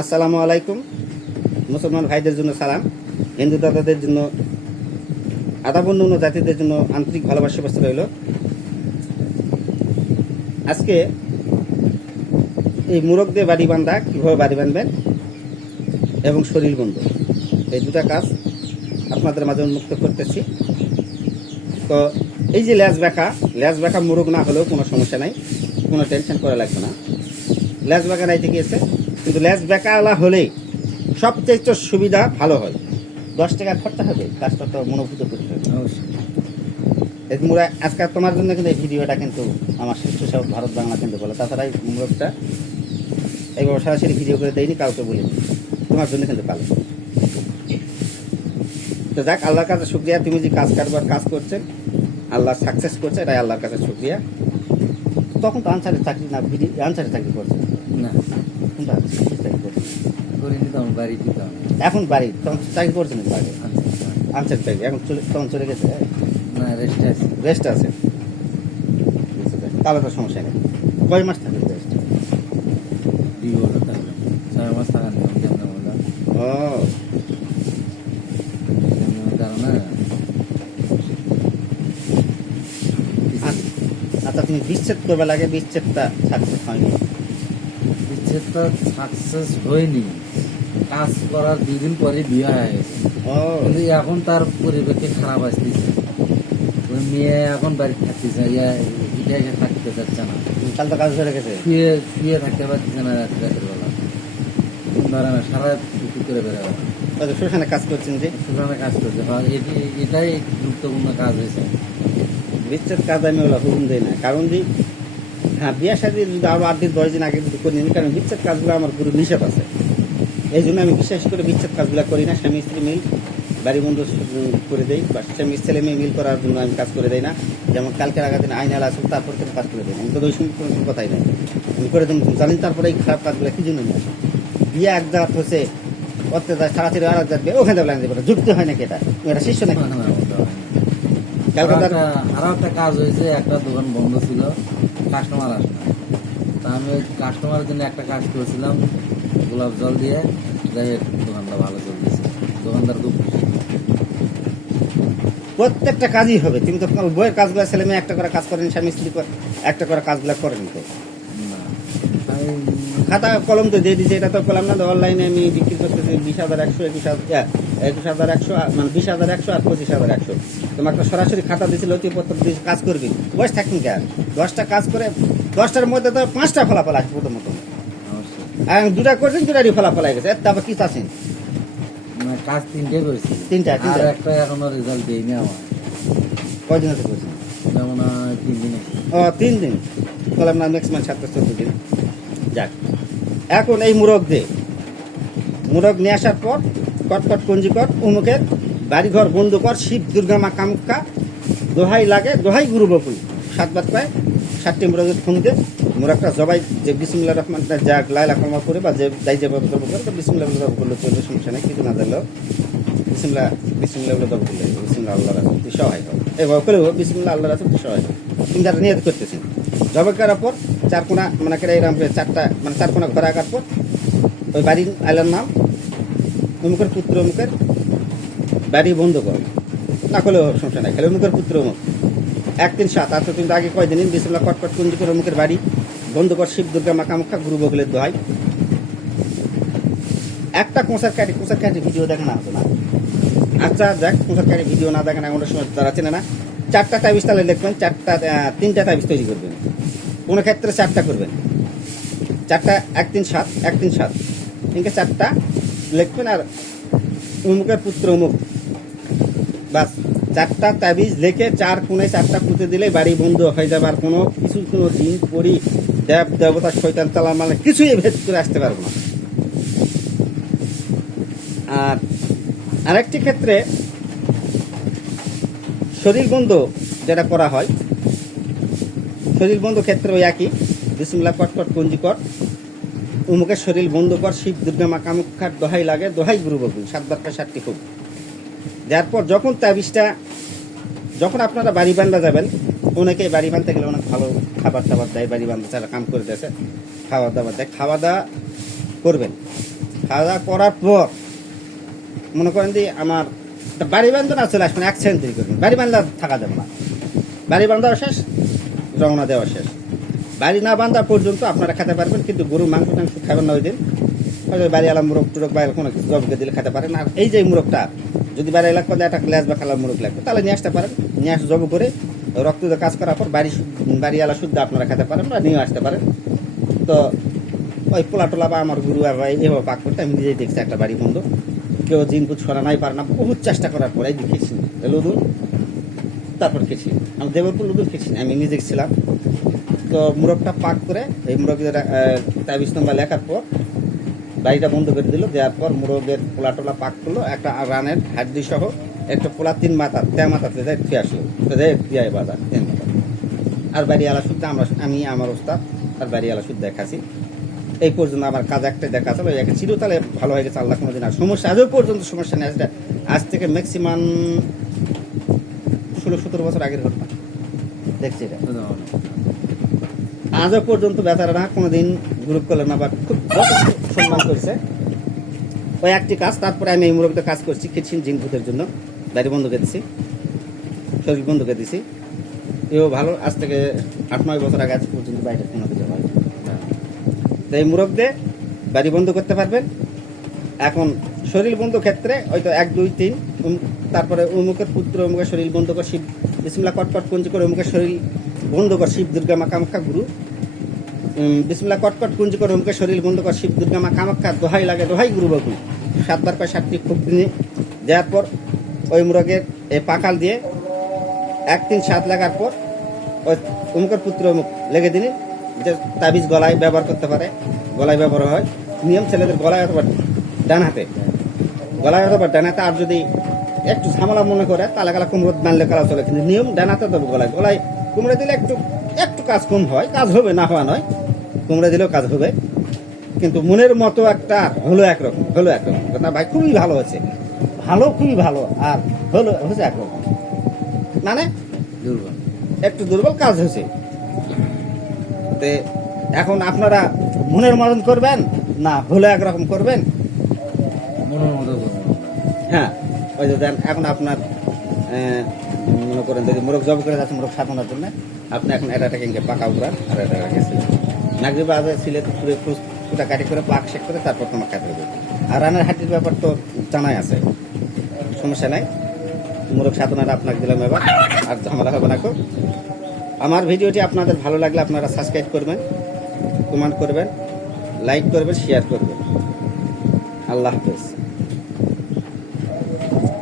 আসসালামু আলাইকুম। মুসলমান ভাইদের জন্য সালাম। হিন্দু দাদাদের জন্য আদাবন্য জাতিদের জন্য আন্তরিক ভালোবাসা ব্যস্ত রইল। আজকে এই মুরগ দিয়ে বাড়ি বান্ধা কীভাবে বাড়ি বাঁধবেন এবং শরীর বন্ধ, এই দুটা কাজ আপনাদের মাঝে উন্মুক্ত করতেছি। তো এই যে ল্যাজ ব্যাখা ল্যাজ ব্যাকা মুরগ না হলেও কোনো সমস্যা নাই, কোনো টেনশন করা লাগবে না। ল্যাজ ব্যাকা নাইতে গিয়েছে কিন্তু ল্যাজ ব্যাকাওয়ালা হলেই সবচেয়ে তো সুবিধা ভালো হয়। দশ টাকা খরচা হবে কাজটা তো মনোভূত করতে হবে। মুরা আজকে তোমার জন্য কিন্তু এই ভিডিওটা কিন্তু আমার শ্রেষ্ঠ সব ভারত বাংলা কিন্তু বলে। তাছাড়া এই মুরগটা এইভাবে সরাসরি ভিডিও করে দেয়নি কাউকে বলিনি। তোমার জন্য কিন্তু পালো তো যাক আল্লাহর কাছে শুক্রিয়া। তুমি যে কাজ কারবার কাজ করছেন আল্লাহ সাকসেস করছে এটাই আল্লাহর কাছে শুক্রিয়া। তখন তো আনসারের চাকরি না ভিডিও আনসারের চাকরি করছে না। কোনটা? করে দিতাম বাড়ি দিতাম। এখন বাড়ি? তখন চাকরি করছে না আগে আচ্ছা, আনসার চাকরি এখন চলে তখন চলে গেছে না রেস্ট আছে। রেস্ট আছে। তাহলে তো সমস্যা নেই। কয় মাস থাকবে রেস্ট দুই বছর থাকবে। ছয় মাস থাকার নিয়ম কেমন বলল ও। আচ্ছা তুমি বিচ্ছেদ করবে লাগে বিচ্ছেদটা সাকসেস হয়নি তো সাকসেস হয়নি কাজ করার দুই দিন পরে বিয়ে হয়ে। গেছে কিন্তু এখন তার পরিবেশে খারাপ আসতেছে। ওই মেয়ে এখন বাড়ি থাকতেছে ইয়া এটা এসে থাকতে চাচ্ছে না। কাল তো কাজ ধরে গেছে। শুয়ে শুয়ে থাকতে পারতেছে না রাত্রি রাতের বেলা ধরে না সারা টুকু করে বেরোবে যে কাজ করছেন যে? সেখানে কাজ করতে হয় এটি এটাই গুরুত্বপূর্ণ কাজ হয়েছে। বিচ্ছেদ কাজ আমি ওলা হুকুম দিই না। কারণ যে হ্যাঁ বিয়ে সাথে যদি আরও আট দিন দশ দিন আগে যদি করি কারণ বিচ্ছেদ কাজগুলো আমার গুরু নিষেধ আছে। এই জন্য আমি বিশেষ করে বিচ্ছেদ কাজগুলো করি না স্বামী স্ত্রী মিল বাড়ি বন্ধু করে দেই বা স্বামী ছেলে মেয়ে মিল করার জন্য আমি কাজ করে দেই না। যেমন কালকের আগের দিন আইনাল আসুন তারপর থেকে কাজ করে দিই আমি তো ওই সময় কোনো কোনো কথাই নাই। আমি করে দিন জানেন তারপরে এই খারাপ কাজগুলো কি জন্য নিয়ে বিয়ে এক জায়গা হচ্ছে অত্যাচার সারাচির আর এক জায়গায় ওখানে যাবে লাগবে যুক্তি হয় নাকি এটা? এটা শিষ্য নাকি? কালকে আরও একটা কাজ হয়েছে একটা দোকান বন্ধ ছিল। কাস্টমার আসে না। তা আমি ওই কাস্টমারের জন্য একটা কাজ করেছিলাম, গোলাপ জল দিয়ে যাই দোকানটা ভালো চলতেছে দোকানদার খুব। প্রত্যেকটা কাজই হবে তুমি তো বইয়ের কাজগুলো ছেলে মেয়ে একটা করে কাজ করেন, স্বামী স্ত্রী একটা করে কাজগুলো করেন তো। খাতা কলম তো দিয়ে দিয়েছে এটা তো কলম না অনলাইনে আমি বিক্রি করতেছি বিশ হাজার একশো একুশ হাজার একুশ হাজার একশো মানে বিশ হাজার একশো আর পঁচিশ হাজার একশো। তোমার একটা সরাসরি খাতা দিয়েছিল নথিপত্র দিয়ে কাজ করবি। বয়স থাকবেন কে আর দশটা কাজ করে দশটার মধ্যে তো পাঁচটা ফলাফল আসবে প্রথমত। আর দুটা করছেন দুটারই ফলাফল হয়ে গেছে। তারপর কি চাচ্ছেন? না, কাজ তিনটে করেছি। তিনটা, আর তিনটা। একটা এখনও রেজাল্ট দেয়নি আমার। কয়দিন আছে করছেন? যেমন তিন দিনে ও তিন দিন। বললাম না ম্যাক্সিমাম সাতটা চোদ্দ দিন। যাক। এখন এই মুরগ দে। মুরগ নিয়ে আসার পর কটকট কঞ্জি কট উমুকের বাড়িঘর বন্ধ কর, শিব, দুর্গা মা কামুক্কা, দোহাই লাগে, দোহাই গুরু বকুল। সাত বাদ পায়, সাতটি মুরগের খুন দে। মুরগটা জবাই যে বিসমুল্লাহ রহমান, যা লাইলা কলমা করে বা যে দাই যে বাবা করব তো বিসমুল্লাহ দব করলে চলবে, সমস্যা নেই, কিছু না জানলেও বিসমুল্লাহ বলে দব করলে বিসমুল্লাহ আল্লাহ রাসুল সহায় হবে। এভাবে করে বিসমুল্লাহ আল্লাহ রাসুল সহায় হবে। তিনি তারা নিয়ত করতেছেন জবাই করার পর চার কোনা মানে এরকম করে চারটা মানে চার কোনা ঘরে আঁকার পর ওই বাড়ির আইলার নাম, অমুকের পুত্র, অমুকের বাড়ি বন্ধ কর। না করলেও সমস্যা নাই, খেলে অমুকের পুত্র, অমুক। এক তিন সাত, আর তো কিন্তু আগে কয়দিন বিসমুল্লাহ কটকট কুঞ্জি করে অমুকের বাড়ি বন্ধ কর, শিব, দুর্গা মাকামুখা গুরু বকুলের দোহাই। একটা কোঁচার কাটি কোঁচার কাটি ভিডিও দেখানো হতো না? আচ্ছা যাক কোঁচার কাটি ভিডিও না দেখানো এমন সময় তারা চেনে না। চারটা তাবিজ তাহলে লিখবেন চারটা তিনটা তাবিজ তৈরি করবেন। কোনো ক্ষেত্রে চারটা করবেন চারটা, এক তিন সাত, এক তিন সাত। তিনকে চারটা লিখবেন আর অমুকের পুত্র অমুক বাস, চারটা তাবিজ লেখে চার কোণে চারটা পুঁতে দিলে বাড়ি বন্ধ হয়ে যাবে আর কোনো কিছু, কোনো দিন পরি, দেব, দেবতা শৈতান তালা মানে কিছুই ভেদ করে আসতে পারব না। আর আরেকটি ক্ষেত্রে শরীর বন্ধ যেটা করা হয় শরীর বন্ধ ক্ষেত্রে ওই একই। বিসমুল্লাহ কটকট পঞ্জিকট উমুকের শরীর বন্ধ কর, শিব, দুর্গা, মা কামুখার দোহাই লাগে, দোহাই গুরু বকুল সাতবার পর সাতটি খুব। যার পর যখন তাবিজটা, যখন আপনারা বাড়ি বান্ধা যাবেন, অনেকে বাড়ি বাঁধতে গেলে অনেক ভালো খাবার দাবার দেয়, বাড়ি বান্ধা ছাড়া কাম করে দিয়েছে, খাওয়া দাওয়া দেয়, খাওয়া দাওয়া করবেন। খাওয়া দাওয়া করার পর, মনে করেন যে আমার বাড়ি বান্ধব না চলে আসবেন, এক সেকেন্ড দেরি করবেন বাড়ি বান্ধা থাকা যাবে না। বাড়ি বান্ধা শেষ রওনা দেওয়া শেষ। বাড়ি না বান্ধা পর্যন্ত আপনারা খেতে পারবেন, কিন্তু গরু, মাংস টাংস খাবেন না ওই দিন। হয়তো বাড়ি আলাম মুরগ টুরগ বা কোনো কিছু জবকে দিলে খেতে পারেন। আর এই যে মুরগটা, যদি বাড়ি এলাকা একটা লেজ বা খালার মুরগ লাগবে, তাহলে নিয়ে আসতে পারেন। নিয়ে আসে জব করে রক্ত কাজ করার পর বাড়ি বাড়িওয়ালা শুদ্ধ আপনারা খেতে পারেন বা নিয়ে আসতে পারেন। তো ওই পোলা টোলা বা আমার গুরু ভাই এভাবে পাক করতে, আমি নিজেই দেখছি একটা বাড়ি বন্ধু। কেউ জিনপুত ছড়া নাই পারে না, বহুত চেষ্টা করার পরে দেখেছি লুদুন তারপর খেয়েছি। আমি দেবরপুর লুদুন খেয়েছি আমি নিজে ছিলাম। তো মুরগটা পাক করে এই মুরগের তাবিজ নম্বর লেখার পর বাড়িটা বন্ধ করে দিল, দেওয়ার পর মুরগের পোলা টোলা পাক করল, একটা রানের হাড্ডি সহ একটা পোলা তিন মাথা, তে মাথাতে দেয় ফিরে আসলো দিয়ে বাজার, তিন মাথা। আর বাড়ি আলা শুদ্ধ আমরা আমি, আমার ওস্তাদ আর বাড়ি আলা শুদ্ধ দেখাছি। এই পর্যন্ত আমার কাজ একটা দেখা ছিল একটা চিরতালে ভালো হয়ে গেছে, আল্লাহ কোনোদিন আর সমস্যা, আজও পর্যন্ত সমস্যা নেই আজ থেকে ম্যাক্সিমাম ষোলো সতেরো বছর আগের ঘটনা। দেখছি এটা। আজও পর্যন্ত বেচারারা কোনোদিন গ্রুপ করল না বা খুব সম্মান করছে। ওই একটি কাজ তারপরে আমি এই মুরগটা কাজ করছি কিটচিন জিন ভূতের জন্য। বাড়ি বন্ধ করে দিছি শরীর বন্ধ করে দিছি। এও ভালো আজ থেকে আট নয় বছর আগে আজ পর্যন্ত বাইরে কোনো কিছু হয় তো এই মুরগ দিয়ে বাড়ি বন্ধ করতে পারবেন। এখন শরীর বন্ধ ক্ষেত্রে হয়তো এক, দুই, তিন তারপরে অমুকের পুত্র, অমুকের শরীর বন্ধ কর শিব বিসমিল্লা কটকট কুঞ্জ করে অমুকের শরীর বন্ধ কর শিব, দুর্গা মা কামাখ্যা গুরু বিসমিল্লা কটকট কুঞ্জ করে অমুকের শরীর বন্ধ কর শিব, দুর্গা মা কামাখ্যা দোহাই লাগে, দোহাই গুরু বাবু। সাতবার পায় সাতটি খুব নিয়ে দেওয়ার পর ওই মুরগের এই পাকাল দিয়ে এক, তিন, সাত লাগার পর ওই অমুকের পুত্র অমুক লেগে দিন যে তাবিজ গলায় ব্যবহার করতে পারে, গলায় ব্যবহার হয়, নিয়ম ছেলেদের গলায় অথবা ডান হাতে। গলায় অথবা ডান হাতে আর যদি একটু ঝামেলা মনে করে তাহলে গালা কুমড়ো মানলে কালা চলে। কিন্তু নিয়ম ডান হাতে তবে গলায়। গলায় কুমড়ে দিলে একটু একটু কাজ কম হয়। কাজ হবে না হওয়া নয়। কুমড়ে দিলেও কাজ হবে। কিন্তু মনের মতো একটা হলো একরকম হলো একরকম। না ভাই খুবই ভালো হচ্ছে ভালো খুবই ভালো। আর হলো হচ্ছে একরকম। মানে দুর্বল। একটু দুর্বল কাজ হয়েছে। তে এখন আপনারা মনের মতন করবেন না হলো একরকম করবেন? ওই যে দেন, এখন আপনার মনে করেন যদি মোরগ জব করে যাচ্ছে, মোরগ সাজানোর জন্য, আপনি এখন এটা কিনকে পাকা উড়ান আর এটা রেখেছিলেন নাগরি বাজে ছিলে পুরো ফুটা কাটি করে, পাক শেক করে, তারপর তোমার খাতে হবে আর রানের হাড্ডির ব্যাপার তো জানাই আছে। সমস্যা নাই। মোরগ সাধনার আপনাকে দিলাম এবার, আর ঝামেলা হবে না খুব। আমার ভিডিওটি আপনাদের ভালো লাগলে আপনারা সাবস্ক্রাইব করবেন কমেন্ট করবেন লাইক করবেন শেয়ার করবেন। আল্লাহ হাফেজ।